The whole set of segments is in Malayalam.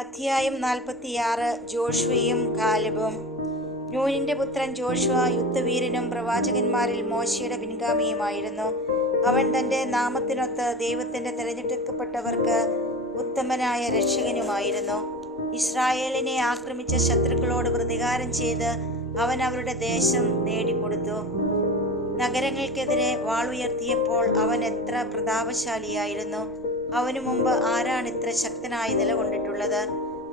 അധ്യായം 46. ജോഷുവയും കാലെബും. നൂനിന്റെ പുത്രൻ ജോഷുവ യുദ്ധവീരനും പ്രവാചകന്മാരിൽ മോശയുടെ പിൻഗാമിയുമായിരുന്നു. അവൻ തന്റെ നാമത്തിനൊത്ത് ദൈവത്തിന്റെ തിരഞ്ഞെടുക്കപ്പെട്ടവർക്ക് ഉത്തമനായ രക്ഷകനുമായിരുന്നു. ഇസ്രായേലിനെ ആക്രമിച്ച ശത്രുക്കളോട് പ്രതികാരം ചെയ്ത് അവൻ അവരുടെ ദേശം നേടിക്കൊടുത്തു. നഗരങ്ങൾക്കെതിരെ വാളുയർത്തിയപ്പോൾ അവൻ എത്ര പ്രതാപശാലിയായിരുന്നു! അവനു മുമ്പ് ആരാണ് ഇത്ര ശക്തനായി നിലകൊണ്ടിട്ടുള്ളത്?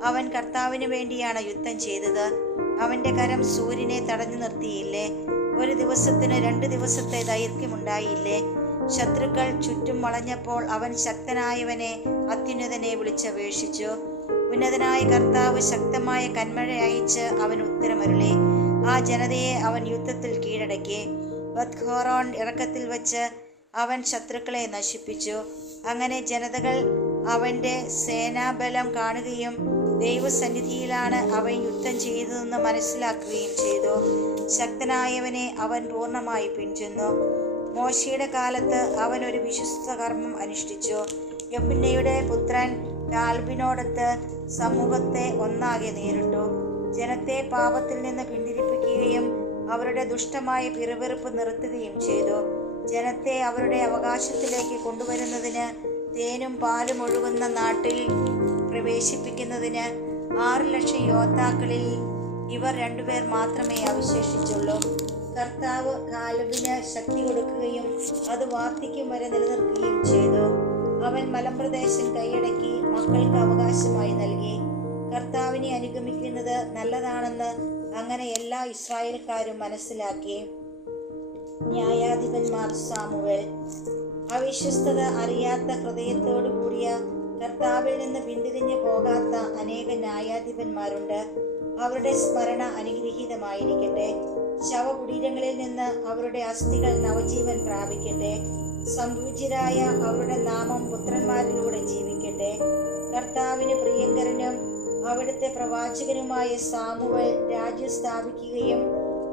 അവൻ കർത്താവിന് വേണ്ടിയാണ് യുദ്ധം ചെയ്തത്. അവന്റെ കരം സൂര്യനെ തടഞ്ഞു നിർത്തിയില്ലേ? ഒരു ദിവസത്തിന് 2 ദിവസത്തെ ദൈർഘ്യമുണ്ടായില്ലേ? ശത്രുക്കൾ ചുറ്റും വളഞ്ഞപ്പോൾ അവൻ ശക്തനായവനെ, അത്യുന്നതനെ വിളിച്ചപേക്ഷിച്ചു. ഉന്നതനായ കർത്താവ് ശക്തമായ കന്മഴ അയച്ച് അവൻ ഉത്തരമരുളി. ആ ജനതയെ അവൻ യുദ്ധത്തിൽ കീഴടക്കി. ബത്ത്ഹോറോൻ ഇറക്കത്തിൽ വച്ച് അവൻ ശത്രുക്കളെ നശിപ്പിച്ചു. അങ്ങനെ ജനതകൾ അവന്റെ സേനാബലം കാണുകയും ദൈവസന്നിധിയിലാണ് അവൻ യുദ്ധം ചെയ്തതെന്ന് മനസ്സിലാക്കുകയും ചെയ്തു. ശക്തനായവനെ അവൻ പൂർണ്ണമായി പിൻചെന്നു. മോശയുടെ കാലത്ത് അവൻ ഒരു വിശുദ്ധ കർമ്മം അനുഷ്ഠിച്ചു. യെഫുന്നെയുടെ പുത്രൻ കാലെബിനോടൊത്ത് സമൂഹത്തെ ഒന്നാകെ നേരിട്ടു. ജനത്തെ പാപത്തിൽ നിന്ന് പിന്തിരിപ്പിക്കുകയും അവരുടെ ദുഷ്ടമായ പിറുപിറുപ്പ് നിർത്തുകയും ചെയ്തു. ജനത്തെ അവരുടെ അവകാശത്തിലേക്ക് കൊണ്ടുവരുന്നതിന്, തേനും പാലും ഒഴുകുന്ന നാട്ടിൽ പ്രവേശിപ്പിക്കുന്നതിന് 6 ലക്ഷം യോദ്ധാക്കളിൽ ഇവർ 2 പേർ മാത്രമേ അവശേഷിച്ചുള്ളൂ. കർത്താവ് കാലെബിന് ശക്തി കൊടുക്കുകയും അത് വാർദ്ധക്യം വരെ നിലനിർത്തുകയും ചെയ്തു. അവൻ മലമ്പ്രദേശം കൈയടക്കി മക്കൾക്ക് അവകാശമായി നൽകി. കർത്താവിനെ അനുഗമിക്കുന്നത് നല്ലതാണെന്ന് അങ്ങനെ എല്ലാ ഇസ്രായേൽക്കാരും മനസ്സിലാക്കി. ന്യായാധിപന്മാർ. സാമുവേൽ. അവിശ്വസ്തത അറിയാത്ത ഹൃദയത്തോടു കൂടിയ, കർത്താവിൽ നിന്ന് പിന്തിരിഞ്ഞു പോകാത്ത അനേക ന്യായാധിപന്മാരുണ്ട്. അവരുടെ സ്മരണ അനുഗ്രഹീതമായിരിക്കട്ടെ. ശവകുടീരങ്ങളിൽ നിന്ന് അവരുടെ അസ്ഥികൾ നവജീവൻ പ്രാപിക്കട്ടെ. സംപൂജ്യരായ അവരുടെ നാമം പുത്രന്മാരിലൂടെ ജീവിക്കട്ടെ. കർത്താവിന് പ്രിയങ്കരനും അവിടുത്തെ പ്രവാചകനുമായ സാമുവേൽ രാജ്യം സ്ഥാപിക്കുകയും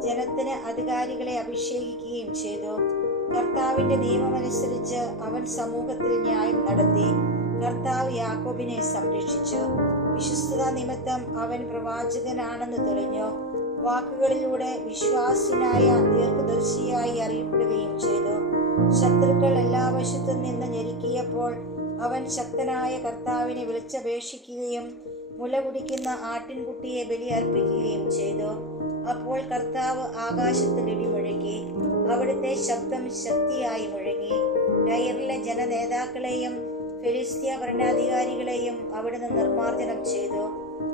ജനത്തിന് അധികാരികളെ അഭിഷേകിക്കുകയും ചെയ്തു. കർത്താവിന്റെ നിയമമനുസരിച്ച് അവൻ സമൂഹത്തിൽ ന്യായം നടത്തി. കർത്താവ് യാക്കോബിനെ സംരക്ഷിച്ചു. വിശ്വസ്തത നിമിത്തം അവൻ പ്രവാചകനാണെന്ന് തെളിഞ്ഞു. വാക്കുകളിലൂടെ വിശ്വാസിനായ ദീർഘദർശിയായി അറിയപ്പെടുകയും ചെയ്തു. ശത്രുക്കൾ എല്ലാ വശത്തും നിന്ന് ഞെരുക്കിയപ്പോൾ അവൻ ശക്തനായ കർത്താവിനെ വിളിച്ചപേക്ഷിക്കുകയും മുല കുടിക്കുന്ന ആട്ടിൻകുട്ടിയെ ബലിയർപ്പിക്കുകയും ചെയ്തു. അപ്പോൾ കർത്താവ് ആകാശത്തിൽ ഇടിമുഴക്കി. അവിടുത്തെ ശബ്ദം ശക്തിയായി മുഴങ്ങി. ടയറിലെ ജനനേതാക്കളെയും ഫെലിസ്ത്യ ഭരണാധികാരികളെയും അവിടുന്ന് നിർമ്മാർജ്ജനം ചെയ്തു.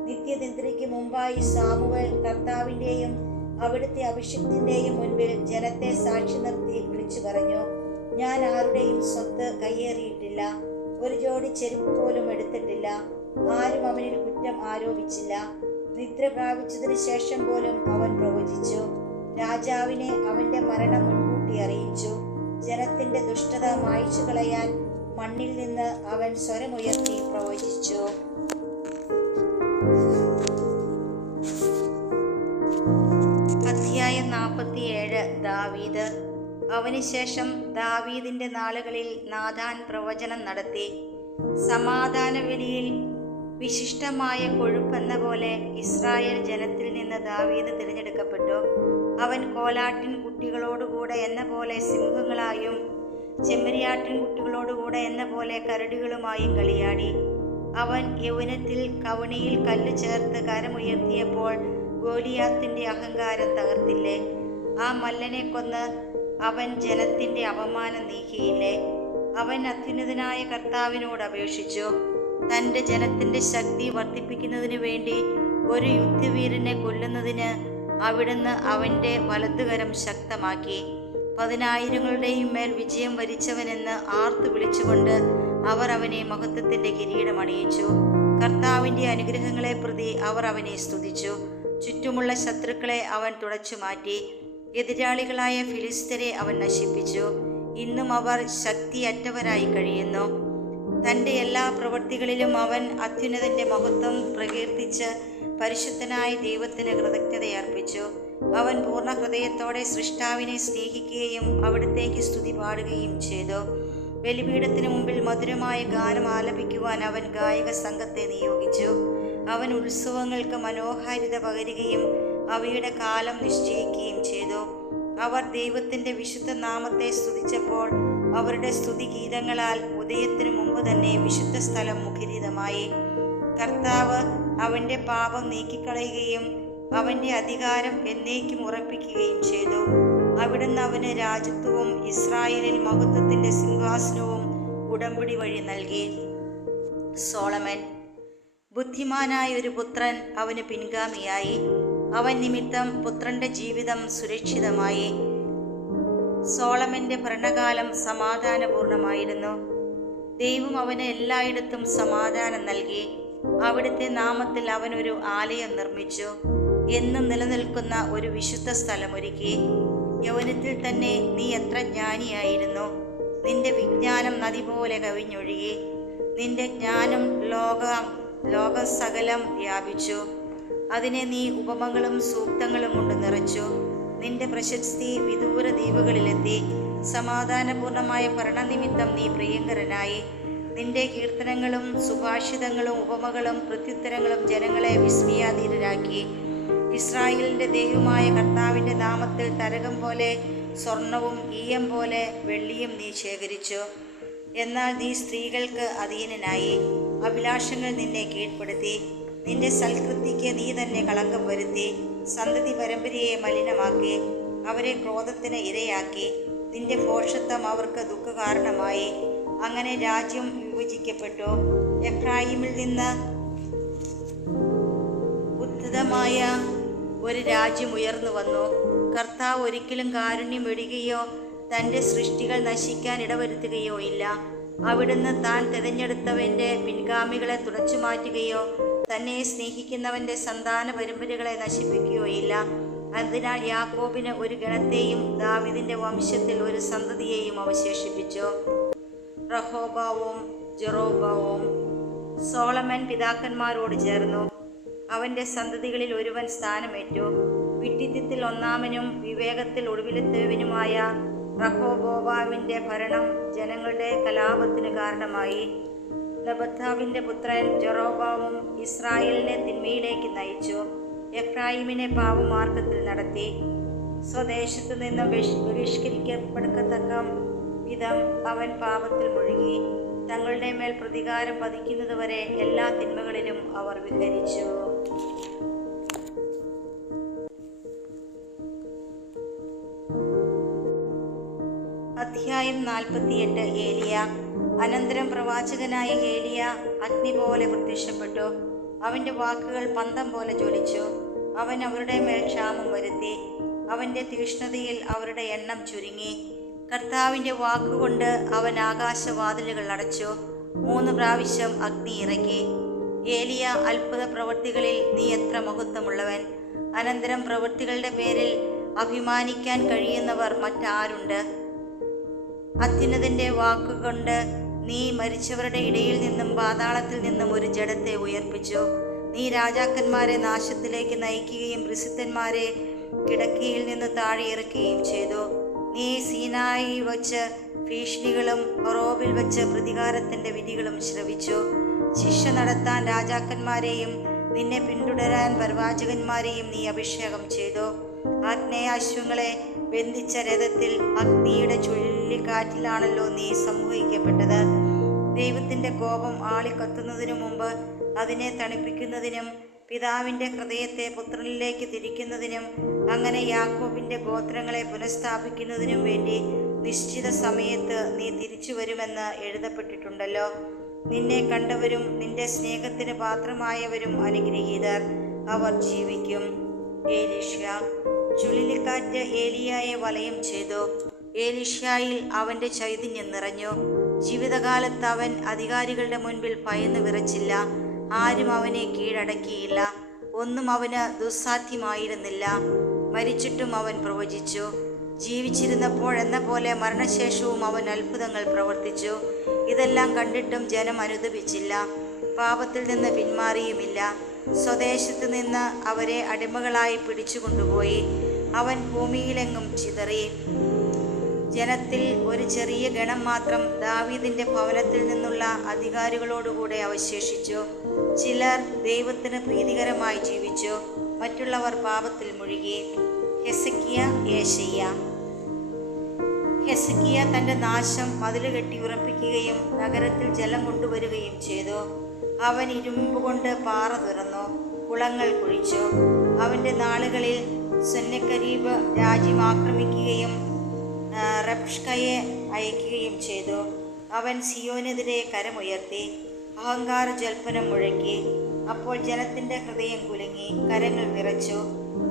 നിത്യനിദ്രയ്ക്ക് മുമ്പായി സാമുവേൽ കർത്താവിൻ്റെയും അവിടുത്തെ അഭിഷിക്തന്റെയും മുൻപിൽ ജനത്തെ സാക്ഷി നിർത്തി വിളിച്ചു പറഞ്ഞു: ഞാൻ ആരുടെയും സ്വത്ത് കയ്യേറിയിട്ടില്ല, ഒരു ജോഡി ചെരുപ്പ് പോലും എടുത്തിട്ടില്ല. ആരും അവനിൽ കുറ്റം ആരോപിച്ചില്ല. നിദ്ര പ്രാപിച്ചതിന് ശേഷം പോലും അവൻ പ്രവചിച്ചു. രാജാവിനെ അവന്റെ മരണം മുൻകൂട്ടി അറിയിച്ചു. ജനത്തിന്റെ ദുഷ്ടത മായ്ച്ചു കളയാൻ മണ്ണിൽ നിന്ന് അവൻ സ്വരമുയർത്തി പ്രവചിച്ചു. അധ്യായം 47. ദാവീദ്. അവനുശേഷം ദാവീദിന്റെ നാളുകളിൽ നാഥാൻ പ്രവചനം നടത്തി. സമാധാന ബലിയിൽ വിശിഷ്ടമായ കൊഴുപ്പെന്ന പോലെ ഇസ്രായേൽ ജനത്തിൽ നിന്ന് ദാവീദ് തിരഞ്ഞെടുക്കപ്പെട്ടു. അവൻ കോലാട്ടിൻ കുട്ടികളോടുകൂടെ എന്ന പോലെ സിംഹങ്ങളായും ചെമ്മരിയാട്ടിൻ കുട്ടികളോടുകൂടെ എന്ന പോലെ കരടികളുമായും കളിയാടി. അവൻ യൗവനത്തിൽ കവണിയിൽ കല്ല് ചേർത്ത് കരമുയർത്തിയപ്പോൾ ഗോലിയാത്തിന്റെ അഹങ്കാരം തകർത്തില്ലേ? ആ മല്ലനെ കൊന്ന് അവൻ ജനത്തിന്റെ അപമാനം നീക്കിയില്ലേ? അവൻ അത്യുന്നതനായ കർത്താവിനോട് അപേക്ഷിച്ചു. തൻ്റെ ജനത്തിന്റെ ശക്തി വർദ്ധിപ്പിക്കുന്നതിന് വേണ്ടി ഒരു യുദ്ധവീരനെ കൊല്ലുന്നതിന് അവിടുന്ന് അവന്റെ വലതുകരം ശക്തമാക്കി. 10,000-ങ്ങളുടെയും മേൽ വിജയം വരിച്ചവനെന്ന് ആർത്തു വിളിച്ചുകൊണ്ട് അവർ അവനെ മഹത്വത്തിന്റെ കിരീടം അണിയിച്ചു. കർത്താവിന്റെ അനുഗ്രഹങ്ങളെ പ്രതി അവർ അവനെ സ്തുതിച്ചു. ചുറ്റുമുള്ള ശത്രുക്കളെ അവൻ തുടച്ചു മാറ്റി. എതിരാളികളായ ഫിലിസ്ത്യരെ അവൻ നശിപ്പിച്ചു. ഇന്നും അവർ ശക്തിയറ്റവരായി കഴിയുന്നു. തൻ്റെ എല്ലാ പ്രവൃത്തികളിലും അവൻ അത്യുന്നതന്റെ മഹത്വം പ്രകീർത്തിച്ച് പരിശുദ്ധനായ ദൈവത്തിന് കൃതജ്ഞതയർപ്പിച്ചു. അവൻ പൂർണ്ണ ഹൃദയത്തോടെ സൃഷ്ടാവിനെ സ്നേഹിക്കുകയും അവിടുത്തേക്ക് സ്തുതി പാടുകയും ചെയ്തു. ബലിപീഠത്തിന് മുമ്പിൽ മധുരമായ ഗാനം ആലപിക്കുവാൻ അവൻ ഗായക സംഘത്തെ നിയോഗിച്ചു. അവൻ ഉത്സവങ്ങൾക്ക് മനോഹാരിത പകരുകയും അവയുടെ കാലം നിശ്ചയിക്കുകയും ചെയ്തു. അവർ ദൈവത്തിൻ്റെ വിശുദ്ധ നാമത്തെ സ്തുതിച്ചപ്പോൾ അവരുടെ സ്തുതിഗീതങ്ങളാൽ ഉദയത്തിനു മുമ്പ് തന്നെ വിശുദ്ധ സ്ഥലം മുഖരിതമായി. കർത്താവ് അവൻ്റെ പാപം നീക്കിക്കളയുകയും അവൻ്റെ അധികാരം എന്നേക്കും ഉറപ്പിക്കുകയും ചെയ്തു. അവിടുന്ന് അവന് രാജത്വവും ഇസ്രായേലിൽ മഹത്വത്തിൻ്റെ സിംഹാസനവും ഉടമ്പടി വഴി നൽകി. സോളമൻ ബുദ്ധിമാനായ ഒരു പുത്രൻ അവന് പിൻഗാമിയായി. അവൻ നിമിത്തം പുത്രന്റെ ജീവിതം സുരക്ഷിതമായി. സോളമന്റെ ഭരണകാലം സമാധാനപൂർണമായിരുന്നു. ദൈവം അവന് എല്ലായിടത്തും സമാധാനം നൽകി. അവിടുത്തെ നാമത്തിൽ അവനൊരു ആലയം നിർമ്മിച്ചു. എന്നും നിലനിൽക്കുന്ന ഒരു വിശുദ്ധ സ്ഥലമൊരുക്കി. യൗവനത്തിൽ തന്നെ നീ എത്ര ജ്ഞാനിയായിരുന്നു. നിന്റെ വിജ്ഞാനം നദി പോലെ കവിഞ്ഞൊഴുകി. നിന്റെ ജ്ഞാനം ലോകം സകലം വ്യാപിച്ചു. അതിനെ നീ ഉപമകളും സൂക്തങ്ങളും കൊണ്ട് നിറച്ചു. നിന്റെ പ്രശസ്തി വിദൂര ദ്വീപുകളിലെത്തി. സമാധാനപൂർണമായ ഭരണനിമിത്തം നീ പ്രിയങ്കരനായി. നിന്റെ കീർത്തനങ്ങളും സുഭാഷിതങ്ങളും ഉപമകളും പ്രത്യുത്തരങ്ങളും ജനങ്ങളെ വിസ്മയാധീനരാക്കി. ഇസ്രായേലിൻ്റെ ദൈവമായ കർത്താവിൻ്റെ നാമത്തിൽ തരകം പോലെ സ്വർണവും ഈയം പോലെ വെള്ളിയും നീ ശേഖരിച്ചു. എന്നാൽ നീ സ്ത്രീകൾക്ക് അധീനനായി. അഭിലാഷങ്ങൾ നിന്നെ കീഴ്പ്പെടുത്തി. നിന്റെ സൽകൃതിക്ക് നീ തന്നെ കളങ്കം വരുത്തി. സന്തതി പരമ്പരയെ മലിനമാക്കി. അവരെ ക്രോധത്തിന് ഇരയാക്കി. നിന്റെ ഭോഷത്വം അവർക്ക് ദുഃഖകാരണമായി. അങ്ങനെ രാജ്യം വിഭജിക്കപ്പെട്ടു. എഫ്രായിമിൽ നിന്ന് ഉദ്ധിതമായ ഒരു രാജ്യം ഉയർന്നു വന്നു. കർത്താവ് ഒരിക്കലും കാരുണ്യം വെടിയുകയോ തൻ്റെ സൃഷ്ടികൾ നശിക്കാൻ ഇടവരുത്തുകയോ ഇല്ല. അവിടുന്ന് താൻ തിരഞ്ഞെടുത്തവൻ്റെ പിൻഗാമികളെ തുടച്ചു മാറ്റുകയോ തന്നെ സ്നേഹിക്കുന്നവൻ്റെ സന്താന പരമ്പരകളെ നശിപ്പിക്കുകയോ ഇല്ല. അതിനാൽ യാക്കോബിന് ഒരു ഗണത്തെയും ദാവീദിൻ്റെ വംശത്തിൽ ഒരു സന്തതിയെയും അവശേഷിപ്പിച്ചു. റഹോബാവും ജെറോബാവും സോളമൻ പിതാക്കന്മാരോട് ചേർന്നു. അവൻ്റെ സന്തതികളിൽ ഒരുവൻ സ്ഥാനമേറ്റു. വിഡ്ഢിത്തത്തിൽ ഒന്നാമനും വിവേകത്തിൽ ഒടുവിലത്തേവനുമായ റഹോബോവാമിൻ്റെ ഭരണം ജനങ്ങളുടെ കലാപത്തിന് കാരണമായി. നെബത്താവിൻ്റെ പുത്രൻ ജെറോബാമും ഇസ്രായേലിനെ തിന്മയിലേക്ക് നയിച്ചു. എഫ്രായിമിനെ പാപമാർഗത്തിൽ നടത്തി. സ്വദേശത്തു നിന്ന് ബഹിഷ്കരിക്കപ്പെടത്തക്ക വിധം അവൻ പാപത്തിൽ മുഴുകി. തങ്ങളുടെ മേൽ പ്രതികാരം പതിക്കുന്നതുവരെ എല്ലാ തിന്മകളിലും അവർ വിഹരിച്ചു. അധ്യായം 48. ഏലിയ. അനന്തരം പ്രവാചകനായ ഏലിയ അഗ്നി പോലെ പ്രത്യക്ഷപ്പെട്ടു. അവൻ്റെ വാക്കുകൾ പന്തം പോലെ ജ്വലിച്ചു. അവൻ അവരുടെ മേൽ ക്ഷാമം വരുത്തി. അവൻ്റെ തീഷ്ണതയിൽ അവരുടെ എണ്ണം ചുരുങ്ങി. കർത്താവിൻ്റെ വാക്കുകൊണ്ട് അവൻ ആകാശവാതിലുകൾ അടച്ചു. 3 പ്രാവശ്യം അഗ്നി ഇറക്കി. ഏലിയ, അത്ഭുത പ്രവൃത്തികളിൽ നീ എത്ര മഹത്വമുള്ളവൻ! അനന്തരം പ്രവൃത്തികളുടെ പേരിൽ അഭിമാനിക്കാൻ കഴിയുന്നവർ മറ്റാരുണ്ട്? അത്യുന്നതൻ്റെ വാക്കുകൊണ്ട് നീ മരിച്ചവരുടെ ഇടയിൽ നിന്നും പാതാളത്തിൽ നിന്നും ഒരു ജഡത്തെ ഉയർപ്പിച്ചു. നീ രാജാക്കന്മാരെ നാശത്തിലേക്ക് നയിക്കുകയും പ്രസിദ്ധന്മാരെ കിടക്കയിൽ നിന്ന് താഴെ ഇറക്കുകയും ചെയ്തു. നീ സീനായിൽ വച്ച് ഭീഷണികളും ഹൊറോബിൽ വച്ച് പ്രതികാരത്തിൻ്റെ വിധികളും ശ്രവിച്ചു. ശിക്ഷ നടത്താൻ രാജാക്കന്മാരെയും നിന്നെ പിന്തുടരാൻ പ്രവാചകന്മാരെയും നീ അഭിഷേകം ചെയ്തു. ആഗ്നേയാശ്വങ്ങളെ ബന്ധിച്ച രഥത്തിൽ അഗ്നിയുടെ ചുഴലിക്കാറ്റിലാണല്ലോ നീ സംഭവിക്കപ്പെട്ടത്. ദൈവത്തിൻ്റെ കോപം ആളിക്കത്തുന്നതിനു മുമ്പ് അതിനെ തണുപ്പിക്കുന്നതിനും പിതാവിൻ്റെ ഹൃദയത്തെ പുത്രനിലേക്ക് തിരിക്കുന്നതിനും അങ്ങനെ യാക്കോബിൻ്റെ ഗോത്രങ്ങളെ പുനഃസ്ഥാപിക്കുന്നതിനും വേണ്ടി നിശ്ചിത സമയത്ത് നീ തിരിച്ചു വരുമെന്ന് എഴുതപ്പെട്ടിട്ടുണ്ടല്ലോ. നിന്നെ കണ്ടവരും നിന്റെ സ്നേഹത്തിന് പാത്രമായവരും അനുഗ്രഹീതർ. അവർ ജീവിക്കും. ഏലീഷ്യ. ചുഴലിക്കാറ്റ് ഏലിയായെ വലയം ചെയ്തു. ഏലീഷ്യായിൽ അവൻ്റെ ചൈതന്യം നിറഞ്ഞു. ജീവിതകാലത്ത് അവൻ അധികാരികളുടെ മുൻപിൽ ഭയന്ന് വിറച്ചില്ല. ആരും അവനെ കീഴടക്കിയില്ല. ഒന്നും അവന് ദുസ്സാധ്യമായിരുന്നില്ല. മരിച്ചിട്ടും അവൻ പ്രവചിച്ചു. ജീവിച്ചിരുന്നപ്പോഴെന്ന പോലെ മരണശേഷവും അവൻ അത്ഭുതങ്ങൾ പ്രവർത്തിച്ചു. ഇതെല്ലാം കണ്ടിട്ടും ജനം അനുദപിച്ചില്ല. പാപത്തിൽ നിന്ന് പിന്മാറിയുമില്ല. സ്വദേശത്ത് നിന്ന് അവരെ അടിമകളായി പിടിച്ചുകൊണ്ടുപോയി. അവൻ ഭൂമിയിലെങ്ങും ചിതറി. ജനത്തിൽ ഒരു ചെറിയ ഗണം മാത്രം ദാവീദിൻ്റെ ഭവനത്തിൽ നിന്നുള്ള അധികാരികളോടുകൂടെ അവശേഷിച്ചു. ചിലർ ദൈവത്തിന് പ്രീതികരമായി ജീവിച്ചു, മറ്റുള്ളവർ പാപത്തിൽ മുഴുകി. ഹെസക്കിയ തൻ്റെ നാശം മതിലുകെട്ടി ഉറപ്പിക്കുകയും നഗരത്തിൽ ജലം കൊണ്ടുവരികയും ചെയ്തു. അവൻ ഇരുമ്പുകൊണ്ട് പാറ തുറന്നു, കുളങ്ങൾ കുഴിച്ചു. അവൻ്റെ നാളുകളിൽ സെന്നക്കെരീബ് രാജ്യം ആക്രമിക്കുകയും റബ്ഷ്കയെ അയക്കുകയും ചെയ്തു. അവൻ സിയോനെതിരെ കരമുയർത്തി, അഹങ്കാര ജൽപ്പനം മുഴക്കി. അപ്പോൾ ജനത്തിൻ്റെ ഹൃദയം കുലുങ്ങി, കരങ്ങൾ വിറച്ചു.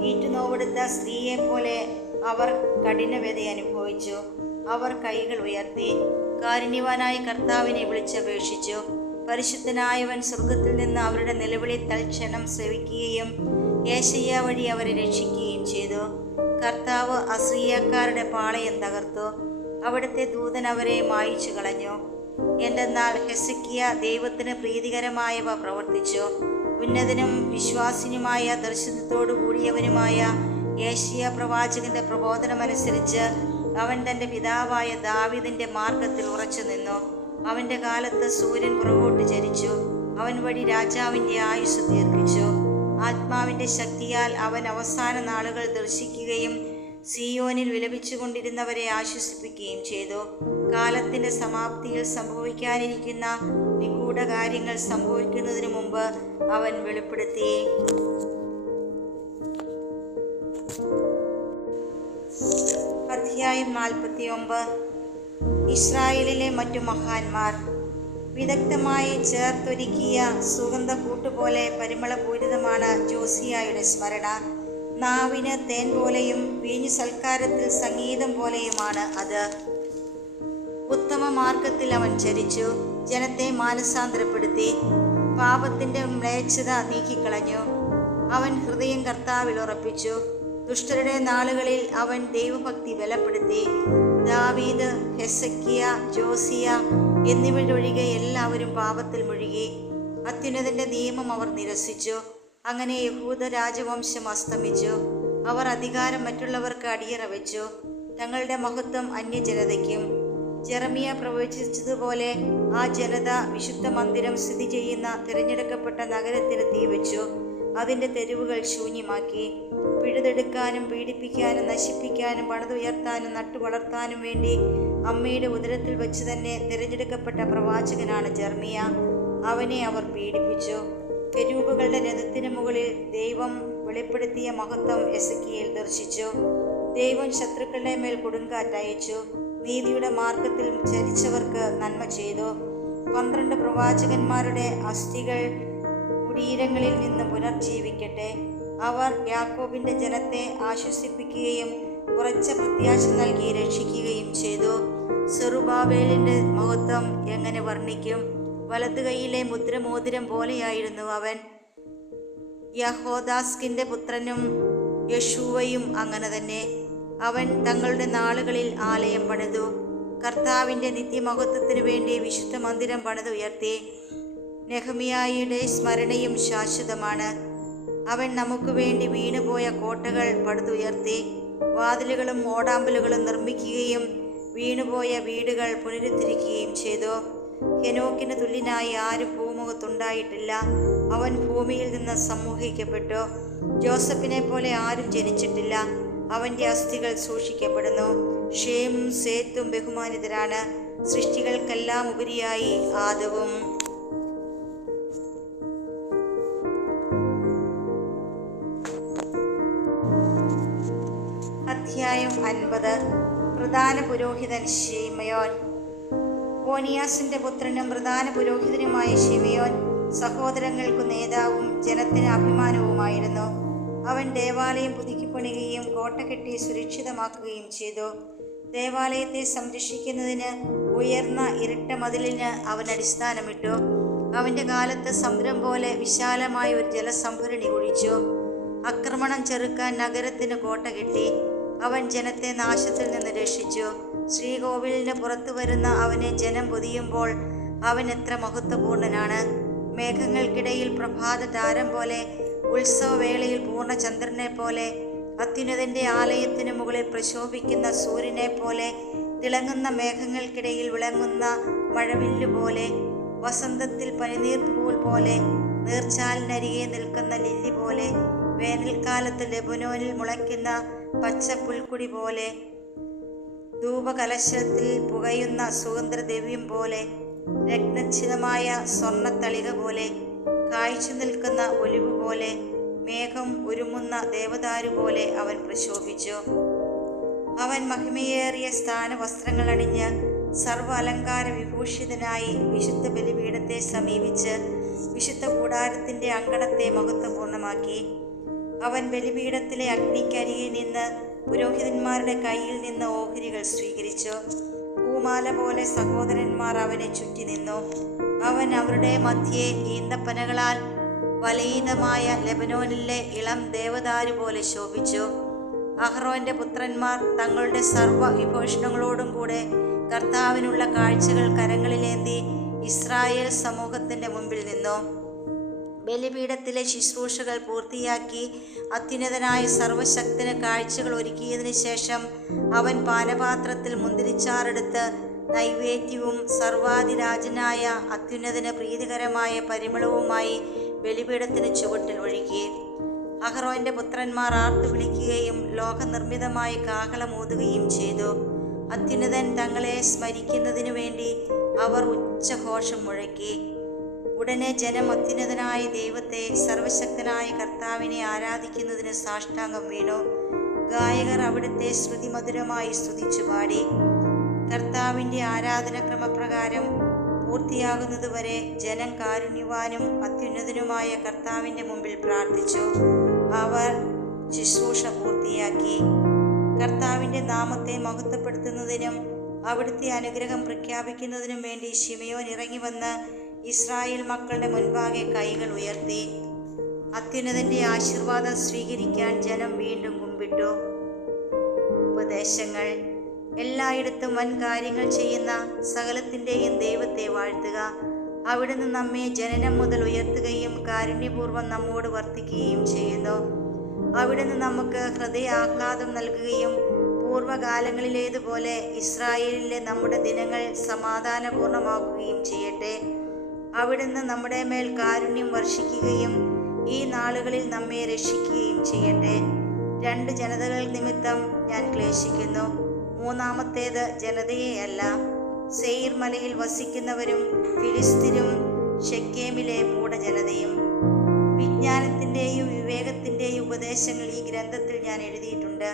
ഈറ്റുനോവെടുത്ത സ്ത്രീയെപ്പോലെ അവർ കഠിനവ്യത അനുഭവിച്ചു. അവർ കൈകൾ ഉയർത്തി കാരുണ്യവാനായ കർത്താവിനെ വിളിച്ചപേക്ഷിച്ചു. പരിശുദ്ധനായവൻ സ്വർഗത്തിൽ നിന്ന് അവരുടെ നിലവിളി തൽക്ഷണം ശ്രവിക്കുകയും യേശയ്യ വഴി അവരെ രക്ഷിക്കുകയും ചെയ്തു. കർത്താവ് അസൂയക്കാരുടെ പാളയം തകർത്തു, അവിടുത്തെ ദൂതൻ അവരെ മായിച്ചു കളഞ്ഞു. എന്തെന്നാൽ ഹെസക്കിയ ദൈവത്തിന് പ്രീതികരമായവ പ്രവർത്തിച്ചു. ഉന്നതനും വിശ്വാസിനുമായ ദർശനത്തോടു കൂടിയവനുമായ യേശയ്യ പ്രവാചകന്റെ പ്രബോധനമനുസരിച്ച് അവൻ തൻ്റെ പിതാവായ ദാവീദിന്റെ മാർഗത്തിൽ ഉറച്ചു നിന്നു. അവൻ്റെ കാലത്ത് സൂര്യൻ പുറകോട്ട് ചരിച്ചു. അവൻ വഴി രാജാവിൻ്റെ ആയുസ് ദീർഘിച്ചു. ആത്മാവിൻ്റെ ശക്തിയാൽ അവൻ അവസാന നാളുകൾ ദർശിക്കുകയും സിയോനിൽ വിലപിച്ചുകൊണ്ടിരുന്നവരെ ആശ്വസിപ്പിക്കുകയും ചെയ്തു. കാലത്തിൻ്റെ സമാപ്തിയിൽ സംഭവിക്കാനിരിക്കുന്ന നിഗൂഢ കാര്യങ്ങൾ സംഭവിക്കുന്നതിന് മുമ്പ് അവൻ വെളിപ്പെടുത്തി. അധ്യായം 49. ഇസ്രായേലിലെ മറ്റു മഹാന്മാർ. വിദഗ്ധമായി ചേർത്തൊരുക്കിയ സുഗന്ധ കൂട്ടുപോലെ പരിമളപൂരിതമാണ് ജോസിയായുടെ സ്മരണ. നാവിന് തേൻ പോലെയും വീഞ്ഞു സൽക്കാരത്തിൽ സംഗീതം പോലെയുമാണ് അത്. ഉത്തമ മാർഗത്തിൽ അവൻ ചരിച്ചു, ജനത്തെ മാനസാന്തരപ്പെടുത്തി, പാപത്തിൻ്റെ മ്ലേച്ഛത നീക്കിക്കളഞ്ഞു. അവൻ ഹൃദയം കർത്താവിൽ ഉറപ്പിച്ചു. ദുഷ്ടരുടെ നാളുകളിൽ അവൻ ദൈവഭക്തി ബലപ്പെടുത്തി. ദാവീദ്, ഹെസക്കിയ, ജോസിയ എന്നിവരൊഴികെ എല്ലാവരും പാപത്തിൽ മുഴുകി. അത്യുന്നതന്റെ നിയമം അവർ നിരസിച്ചു. അങ്ങനെ യഹൂദ രാജവംശം അസ്തമിച്ചു. അവർ അധികാരം മറ്റുള്ളവർക്ക് അടിയറ വെച്ചു, തങ്ങളുടെ മഹത്വം അന്യജനതയ്ക്കും. ജെറമിയ പ്രവചിച്ചതുപോലെ ആ ജനത വിശുദ്ധ മന്ദിരം സ്ഥിതി ചെയ്യുന്ന തിരഞ്ഞെടുക്കപ്പെട്ട നഗരത്തിന് തീവെച്ചു. അതിൻ്റെ തെരുവുകൾ ശൂന്യമാക്കി. പിഴുതെടുക്കാനും പീഡിപ്പിക്കാനും നശിപ്പിക്കാനും പണിതുയർത്താനും നട്ടുവളർത്താനും വേണ്ടി അമ്മയുടെ ഉദരത്തിൽ വെച്ച് തന്നെ തിരഞ്ഞെടുക്കപ്പെട്ട പ്രവാചകനാണ് ജെറമിയ. അവനെ അവർ പീഡിപ്പിച്ചു. കെരൂബുകളുടെ രഥത്തിന് മുകളിൽ ദൈവം വെളിപ്പെടുത്തിയ മഹത്വം എസെക്കിയേൽ ദർശിച്ചു. ദൈവം ശത്രുക്കളുടെ മേൽ കൊടുങ്കാറ്റയച്ചു. നീതിയുടെ മാർഗത്തിൽ ചരിച്ചവർക്ക് നന്മ ചെയ്തു. 12 പ്രവാചകന്മാരുടെ അസ്ഥികൾ കുടീരങ്ങളിൽ നിന്ന് പുനർജീവിക്കട്ടെ. അവർ യാക്കോബിന്റെ ജനത്തെ ആശ്വസിപ്പിക്കുകയും ഉറച്ച പ്രത്യാശ നൽകി രക്ഷിക്കുകയും ചെയ്തു. സെറുബാബേലിന്റെ മഹത്വം എങ്ങനെ വർണ്ണിക്കും? വലതു കൈയിലെ മുദ്രമോതിരം പോലെയായിരുന്നു അവൻ. യഹോദാസ്കിന്റെ പുത്രനും യശൂവയും അങ്ങനെ തന്നെ. അവൻ തങ്ങളുടെ നാളുകളിൽ ആലയം പണിതു. കർത്താവിൻ്റെ നിത്യമഹത്വത്തിനു വേണ്ടി വിശുദ്ധ മന്ദിരം പണിതുയർത്തി. നെഹമ്യായുടെ സ്മരണയും ശാശ്വതമാണ്. അവൻ നമുക്ക് വേണ്ടി വീണുപോയ കോട്ടകൾ പടുത്തുയർത്തി. വാതിലുകളും ഓടാമ്പലുകളും നിർമ്മിക്കുകയും വീണുപോയ വീടുകൾ പുനരുദ്ധരിക്കുകയും ചെയ്തു. ഹെനോക്കിന് തുല്യനായി ആരും ഭൂമുഖത്തുണ്ടായിട്ടില്ല. അവൻ ഭൂമിയിൽ നിന്ന് സമൂഹിക്കപ്പെട്ടു. ജോസഫിനെ പോലെ ആരും ജനിച്ചിട്ടില്ല. അവൻ്റെ അസ്ഥികൾ സൂക്ഷിക്കപ്പെടുന്നു. ഷേമും സേത്തും ബഹുമാനിതരാണ്. സൃഷ്ടികൾക്കെല്ലാം ഉപരിയായി ആദവും. അധ്യായം 50. പ്രധാന പുരോഹിതൻ ശിമെയോൻ. ഓനിയാസിന്റെ പുത്രനും പ്രധാന പുരോഹിതനുമായ ശിമെയോൻ സഹോദരങ്ങൾക്കു നേതാവും ജനത്തിന് അഭിമാനവുമായിരുന്നു. അവൻ ദേവാലയം പുതുക്കിപ്പണിയുകയും കോട്ട കെട്ടി സുരക്ഷിതമാക്കുകയും ചെയ്തു. ദേവാലയത്തെ സംരക്ഷിക്കുന്നതിന് ഉയർന്ന ഇരട്ട മതിലിന് അവൻ അടിസ്ഥാനമിട്ടു. അവൻ്റെ കാലത്ത് സമുദ്രം പോലെ വിശാലമായ ഒരു ജലസംഭരണി കുഴിച്ചു. ആക്രമണം ചെറുക്കാൻ നഗരത്തിന് കോട്ട കെട്ടി. അവൻ ജനത്തെ നാശത്തിൽ നിന്ന് രക്ഷിച്ചു. ശ്രീകോവിലിന് പുറത്തു വരുന്ന അവനെ ജനം പൊതിയുമ്പോൾ അവൻ എത്ര മഹത്വപൂർണനാണ്. മേഘങ്ങൾക്കിടയിൽ പ്രഭാത താരം പോലെ, ഉത്സവവേളയിൽ പൂർണ്ണചന്ദ്രനെ പോലെ, അത്യുന്നതന്റെ ആലയത്തിനു മുകളിൽ പ്രശോഭിക്കുന്ന സൂര്യനെ പോലെ, തിളങ്ങുന്ന മേഘങ്ങൾക്കിടയിൽ വിളങ്ങുന്ന മഴവില്ലുപോലെ, വസന്തത്തിൽ പനിനീർപ്പൂൽ പോലെ, നീർച്ചാലിനരികെ നിൽക്കുന്ന ലില്ലി പോലെ, വേനൽക്കാലത്ത് ലെബനോനിൽ മുളയ്ക്കുന്ന പച്ചപ്പുൽക്കുടി പോലെ, ധൂപകലശത്തിൽ പുകയുന്ന സുഗന്ധദ്രവ്യം പോലെ, രത്നച്ഛിതമായ സ്വർണ്ണത്തളിക പോലെ, കായ്ച്ചു നിൽക്കുന്ന ഒലിവ് പോലെ, മേഘം ഉരുമുന്ന ദേവദാരു പോലെ അവൻ പ്രശോഭിച്ചു. അവൻ മഹിമയേറിയ സ്ഥാനവസ്ത്രങ്ങൾ അണിഞ്ഞ് സർവ്വ അലങ്കാര വിഭൂഷിതനായി വിശുദ്ധ ബലിപീഠത്തെ സമീപിച്ച് വിശുദ്ധ കൂടാരത്തിൻ്റെ അങ്കണത്തെ മഹത്വപൂർണ്ണമാക്കി. അവൻ ബലിപീഠത്തിലെ അഗ്നിക്കരികിൽ നിന്ന് പുരോഹിതന്മാരുടെ കയ്യിൽ നിന്ന് ഓഹരികൾ സ്വീകരിച്ചു. പൂമാല പോലെ സഹോദരന്മാർ അവനെ ചുറ്റി നിന്നു. അവൻ അവരുടെ മധ്യേ ഈന്തപ്പനകളാൽ വലയിതമായ ലെബനോനിലെ ഇളം ദേവദാരു പോലെ ശോഭിച്ചു. അഹ്റോന്റെ പുത്രന്മാർ തങ്ങളുടെ സർവ്വ വിഭൂഷണങ്ങളോടും കൂടെ കർത്താവിനുള്ള കാഴ്ചകൾ കരങ്ങളിലേന്തി ഇസ്രായേൽ സമൂഹത്തിൻ്റെ മുമ്പിൽ നിന്നു. ബലിപീഠത്തിലെ ശുശ്രൂഷകൾ പൂർത്തിയാക്കി അത്യുന്നതനായ സർവശക്തന് കാഴ്ചകൾ ഒരുക്കിയതിനു ശേഷം അവൻ പാനപാത്രത്തിൽ മുന്തിരിച്ചാറെടുത്ത് നൈവേദ്യവും സർവാധിരാജനായ അത്യുന്നതന് പ്രീതികരമായ പരിമളവുമായി ബലിപീഠത്തിന് ചുവട്ടിൽ ഒഴുകി. അഹ്റോന്റെ പുത്രന്മാർ ആർത്തു വിളിക്കുകയും ലോകനിർമ്മിതമായ കാഹളമൂതുകയും ചെയ്തു. അത്യുന്നതൻ തങ്ങളെ സ്മരിക്കുന്നതിനു വേണ്ടി അവർ ഉച്ചഘോഷം മുഴക്കി. ഉടനെ ജനം അത്യുന്നതനായ ദൈവത്തെ, സർവശക്തനായ കർത്താവിനെ ആരാധിക്കുന്നതിന് സാഷ്ടാംഗം വീണു. ഗായകർ അവിടുത്തെ ശ്രുതിമധുരമായി സ്തുതിച്ചു പാടി. കർത്താവിൻ്റെ ആരാധനക്രമപ്രകാരം പൂർത്തിയാകുന്നതുവരെ ജനം കാരുണ്യവാനും അത്യുന്നതനുമായ കർത്താവിൻ്റെ മുമ്പിൽ പ്രാർത്ഥിച്ചു. അവർ ശുശ്രൂഷ പൂർത്തിയാക്കി. കർത്താവിൻ്റെ നാമത്തെ മഹത്വപ്പെടുത്തുന്നതിനും അവിടുത്തെ അനുഗ്രഹം പ്രഖ്യാപിക്കുന്നതിനും വേണ്ടി ശിമയോൻ ഇറങ്ങി വന്ന് ഇസ്രായേൽ മക്കളുടെ മുൻപാകെ കൈകൾ ഉയർത്തി. അത്യുന്നതൻ്റെ ആശീർവാദം സ്വീകരിക്കാൻ ജനം വീണ്ടും കുമ്പിട്ടു. ഉപദേശങ്ങൾ. എല്ലായിടത്തും വൻ കാര്യങ്ങൾ ചെയ്യുന്ന സകലത്തിൻ്റെയും ദൈവത്തെ വാഴ്ത്തുക. അവിടുന്ന് നമ്മെ ജനനം മുതൽ ഉയർത്തുകയും കാരുണ്യപൂർവ്വം നമ്മോട് വർത്തിക്കുകയും ചെയ്യുന്നു. അവിടുന്ന് നമുക്ക് ഹൃദയാഹ്ലാദം നൽകുകയും പൂർവ്വകാലങ്ങളിലേതുപോലെ ഇസ്രായേലിലെ നമ്മുടെ ദിനങ്ങൾ സമാധാനപൂർണ്ണമാക്കുകയും ചെയ്യട്ടെ. അവിടുന്ന് നമ്മുടെ മേൽ കാരുണ്യം വർഷിക്കുകയും ഈ നാളുകളിൽ നമ്മെ രക്ഷിക്കുകയും ചെയ്യട്ടെ. 2 ജനതകൾ നിമിത്തം ഞാൻ ക്ലേശിക്കുന്നു. മൂന്നാമത്തേത് ജനതയെയല്ല, സെയിർ മലയിൽ വസിക്കുന്നവരും ഫിലിസ്തീനും ഷെക്കേമിലെ മൂഢജനതയും. വിജ്ഞാനത്തിൻ്റെയും വിവേകത്തിൻ്റെയും ഉപദേശങ്ങൾ ഈ ഗ്രന്ഥത്തിൽ ഞാൻ എഴുതിയിട്ടുണ്ട്.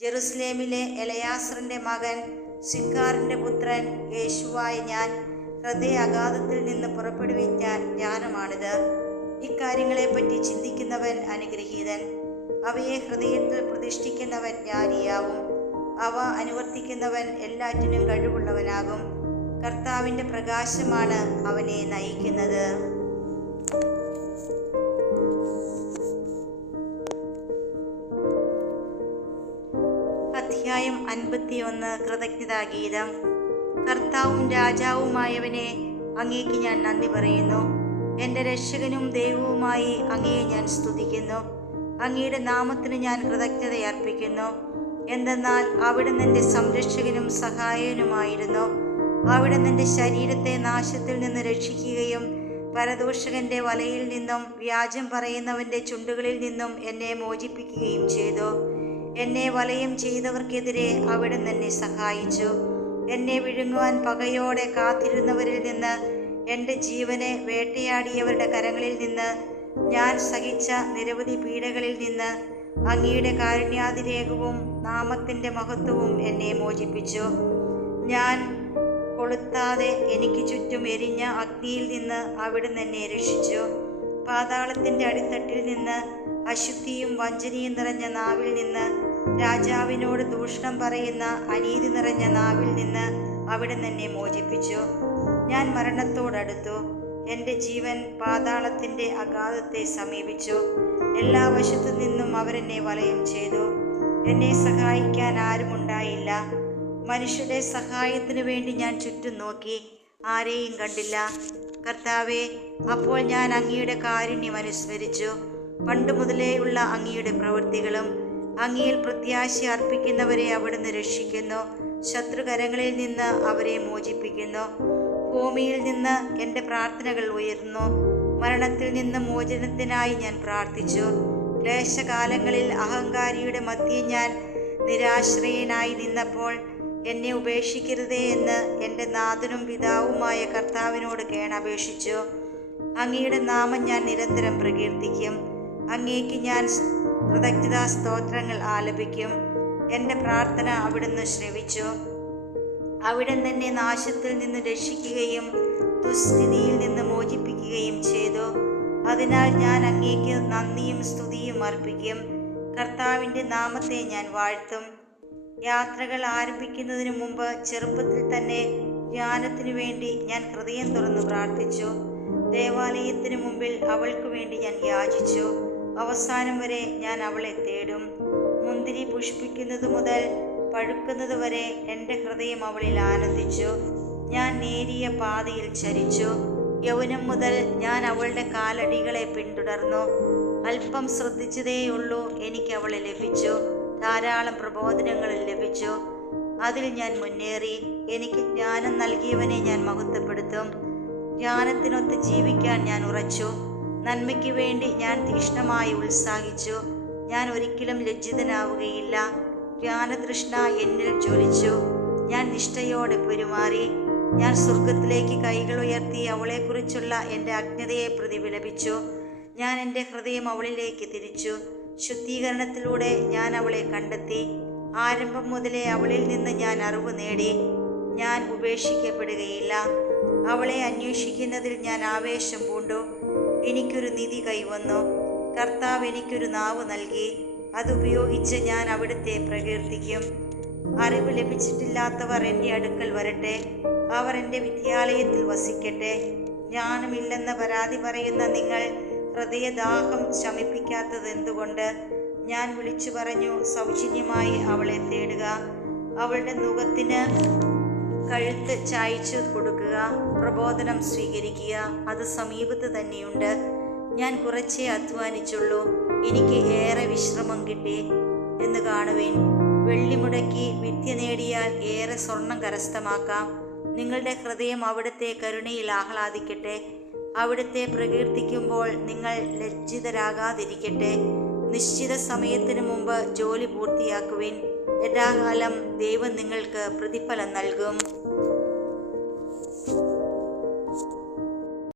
ജെറുസലേമിലെ എലയാസറിൻ്റെ മകൻ സിക്കാറിൻ്റെ പുത്രൻ യേശുവായ ഞാൻ ഹൃദയ അഗാധത്തിൽ നിന്ന് പുറപ്പെടുവിച്ച ജ്ഞാനമാണിത്. ഇക്കാര്യങ്ങളെപ്പറ്റി ചിന്തിക്കുന്നവൻ അനുഗ്രഹീതൻ. അവയെ ഹൃദയത്തിൽ പ്രതിഷ്ഠിക്കുന്നവൻ ജ്ഞാനിയാവും. അവ അനുവർത്തിക്കുന്നവൻ എല്ലാറ്റിനും കഴിവുള്ളവനാകും. കർത്താവിൻ്റെ പ്രകാശമാണ് അവനെ നയിക്കുന്നത്. അധ്യായം 51. കൃതജ്ഞതാഗീതം. കർത്താവും രാജാവുമായവനെ, അങ്ങേക്ക് ഞാൻ നന്ദി പറയുന്നു. എൻ്റെ രക്ഷകനും ദൈവവുമായി അങ്ങയെ ഞാൻ സ്തുതിക്കുന്നു. അങ്ങയുടെ നാമത്തിന് ഞാൻ കൃതജ്ഞതയർപ്പിക്കുന്നു. എന്തെന്നാൽ അവിടുന്ന് എൻ്റെ സംരക്ഷകനും സഹായനുമായിരുന്നു. അവിടുന്ന് എൻ്റെ ശരീരത്തെ നാശത്തിൽ നിന്ന് രക്ഷിക്കുകയും പരദൂഷകൻ്റെ വലയിൽ നിന്നും വ്യാജം പറയുന്നവൻ്റെ ചുണ്ടുകളിൽ നിന്നും എന്നെ മോചിപ്പിക്കുകയും ചെയ്തു. എന്നെ വലയം ചെയ്തവർക്കെതിരെ അവിടുന്ന് എന്നെ സഹായിച്ചു. എന്നെ വിഴുങ്ങുവാൻ പകയോടെ കാത്തിരുന്നവരിൽ നിന്ന്, എൻ്റെ ജീവനെ വേട്ടയാടിയവരുടെ കരങ്ങളിൽ നിന്ന്, ഞാൻ സഹിച്ച നിരവധി പീഡകളിൽ നിന്ന് അങ്ങയുടെ കാരുണ്യാതിരേകവും നാമത്തിൻ്റെ മഹത്വവും എന്നെ മോചിപ്പിച്ചു. ഞാൻ കൊളുത്താതെ എനിക്ക് ചുറ്റും എരിഞ്ഞ അഗ്നിയിൽ നിന്ന് അവിടുന്ന് എന്നെ രക്ഷിച്ചു. പാതാളത്തിൻ്റെ അടിത്തട്ടിൽ നിന്ന്, അശുദ്ധിയും വഞ്ചനയും നിറഞ്ഞ നാവിൽ നിന്ന്, രാജാവിനോട് ദൂഷണം പറയുന്ന അനീതി നിറഞ്ഞ നാവിൽ നിന്ന് അവിടുന്ന് എന്നെ മോചിപ്പിച്ചു. ഞാൻ മരണത്തോടടുത്തു. എൻ്റെ ജീവൻ പാതാളത്തിൻ്റെ അഗാധത്തെ സമീപിച്ചു. എല്ലാ വശത്തു നിന്നും അവരെന്നെ വലയം ചെയ്തു. എന്നെ സഹായിക്കാൻ ആരുമുണ്ടായില്ല. മനുഷ്യരുടെ സഹായത്തിനു വേണ്ടി ഞാൻ ചുറ്റും നോക്കി, ആരെയും കണ്ടില്ല. കർത്താവേ, അപ്പോൾ ഞാൻ അങ്ങയുടെ കാരുണ്യം അനുസ്മരിച്ചു. പണ്ട് മുതലേയുള്ള അങ്ങയുടെ പ്രവൃത്തികളും. അങ്ങയിൽ പ്രത്യാശ അർപ്പിക്കുന്നവരെ അവിടുന്ന് രക്ഷിക്കുന്നു. ശത്രുകരങ്ങളിൽ നിന്ന് അവരെ മോചിപ്പിക്കുന്നു. ഭൂമിയിൽ നിന്ന് എൻ്റെ പ്രാർത്ഥനകൾ ഉയർന്നു. മരണത്തിൽ നിന്ന് മോചനത്തിനായി ഞാൻ പ്രാർത്ഥിച്ചു. ക്ലേശകാലങ്ങളിൽ അഹങ്കാരിയുടെ മധ്യേ ഞാൻ നിരാശ്രയനായി നിന്നപ്പോൾ എന്നെ ഉപേക്ഷിക്കരുതേ എന്ന് എൻ്റെ നാഥനും പിതാവുമായ കർത്താവിനോട് കേണപേക്ഷിച്ചു. അങ്ങയുടെ നാമം ഞാൻ നിരന്തരം പ്രകീർത്തിക്കും. അങ്ങേക്ക് ഞാൻ കൃതജ്ഞതാ സ്തോത്രങ്ങൾ ആലപിക്കും. എൻ്റെ പ്രാർത്ഥന അവിടുന്ന് ശ്രവിച്ചു. അവിടുന്ന് എന്നെ നാശത്തിൽ നിന്ന് രക്ഷിക്കുകയും ദുസ്ഥിതിയിൽ നിന്ന് മോചിപ്പിക്കുകയും ചെയ്തു. അതിനാൽ ഞാൻ അങ്ങേക്ക് നന്ദിയും സ്തുതിയും അർപ്പിക്കും. കർത്താവിൻ്റെ നാമത്തെ ഞാൻ വാഴ്ത്തും. യാത്രകൾ ആരംഭിക്കുന്നതിന് മുമ്പ് ചെറുപ്പത്തിൽ തന്നെ ജ്ഞാനത്തിനു വേണ്ടി ഞാൻ ഹൃദയം തുറന്നു പ്രാർത്ഥിച്ചു. ദേവാലയത്തിന് മുമ്പിൽ അവൾക്ക് വേണ്ടി ഞാൻ യാചിച്ചു. അവസാനം വരെ ഞാൻ അവളെ തേടും. മുന്തിരി പുഷ്പിക്കുന്നത് മുതൽ പഴുക്കുന്നത് വരെ എൻ്റെ ഹൃദയം അവളിൽ ആനന്ദിച്ചു. ഞാൻ നേരിയ പാതയിൽ ചരിച്ചു. യൗവനം മുതൽ ഞാൻ അവളുടെ കാലടികളെ പിന്തുടർന്നു. അല്പം ശ്രദ്ധിച്ചതേയുള്ളൂ, എനിക്ക് അവളെ ലഭിച്ചു. ധാരാളം പ്രബോധനങ്ങളിൽ ലഭിച്ചു. അതിൽ ഞാൻ മുന്നേറി. എനിക്ക് ജ്ഞാനം നൽകിയവനെ ഞാൻ മഹത്വപ്പെടുത്തും. ജ്ഞാനത്തിനൊത്ത് ജീവിക്കാൻ ഞാൻ ഉറച്ചു. നന്മയ്ക്ക് വേണ്ടി ഞാൻ തീക്ഷ്ണമായി ഉത്സാഹിച്ചു. ഞാൻ ഒരിക്കലും ലജ്ജിതനാവുകയില്ല. ജ്ഞാനതൃഷ്ണ എന്നിൽ ജ്വലിച്ചു. ഞാൻ നിഷ്ഠയോടെ പെരുമാറി. ഞാൻ സ്വർഗത്തിലേക്ക് കൈകൾ ഉയർത്തി അവളെക്കുറിച്ചുള്ള എൻ്റെ അജ്ഞതയെ പ്രതി വിലപിച്ചു. ഞാൻ എൻ്റെ ഹൃദയം അവളിലേക്ക് തിരിച്ചു. ശുദ്ധീകരണത്തിലൂടെ ഞാൻ അവളെ കണ്ടെത്തി. ആരംഭം മുതലേ അവളിൽ നിന്ന് ഞാൻ അറിവ് നേടി. ഞാൻ ഉപേക്ഷിക്കപ്പെടുകയില്ല. അവളെ അന്വേഷിക്കുന്നതിൽ ഞാൻ ആവേശം പൂണ്ടു. എനിക്കൊരു നിധി കൈവന്നു. കർത്താവ് എനിക്കൊരു നാവ് നൽകി. അതുപയോഗിച്ച് ഞാൻ അവിടുത്തെ പ്രകീർത്തിക്കും. അറിവ് ലഭിച്ചിട്ടില്ലാത്തവർ എൻ്റെ അടുക്കൽ വരട്ടെ. അവർ എൻ്റെ വിദ്യാലയത്തിൽ വസിക്കട്ടെ. ജ്ഞാനമില്ലെന്ന് പരാതി പറയുന്ന നിങ്ങൾ ഹൃദയദാഹം ശമിപ്പിക്കാത്തത് എന്തുകൊണ്ട്? ഞാൻ വിളിച്ചു പറഞ്ഞു, സൗജന്യമായി അവളെ തേടുക. അവളുടെ നുകത്തിന് കഴുത്ത് ചായ്ച്ചു കൊടുക്കുക. പ്രബോധനം സ്വീകരിക്കുക. അത് സമീപത്ത് തന്നെയുണ്ട്. ഞാൻ കുറച്ചേ അധ്വാനിച്ചുള്ളൂ, എനിക്ക് ഏറെ വിശ്രമം കിട്ടി എന്ന് കാണുവിൻ. വെള്ളി മുടക്കി വിദ്യ നേടിയാൽ ഏറെ സ്വർണം കരസ്ഥമാക്കാം. നിങ്ങളുടെ ഹൃദയം അവിടുത്തെ കരുണയിൽ ആഹ്ലാദിക്കട്ടെ. അവിടുത്തെ പ്രകീർത്തിക്കുമ്പോൾ നിങ്ങൾ ലജ്ജിതരാകാതിരിക്കട്ടെ. നിശ്ചിത സമയത്തിന് മുമ്പ് ജോലി പൂർത്തിയാക്കുവിൻ. യഥാകാലം ദൈവം നിങ്ങൾക്ക് പ്രതിഫലം നൽകും.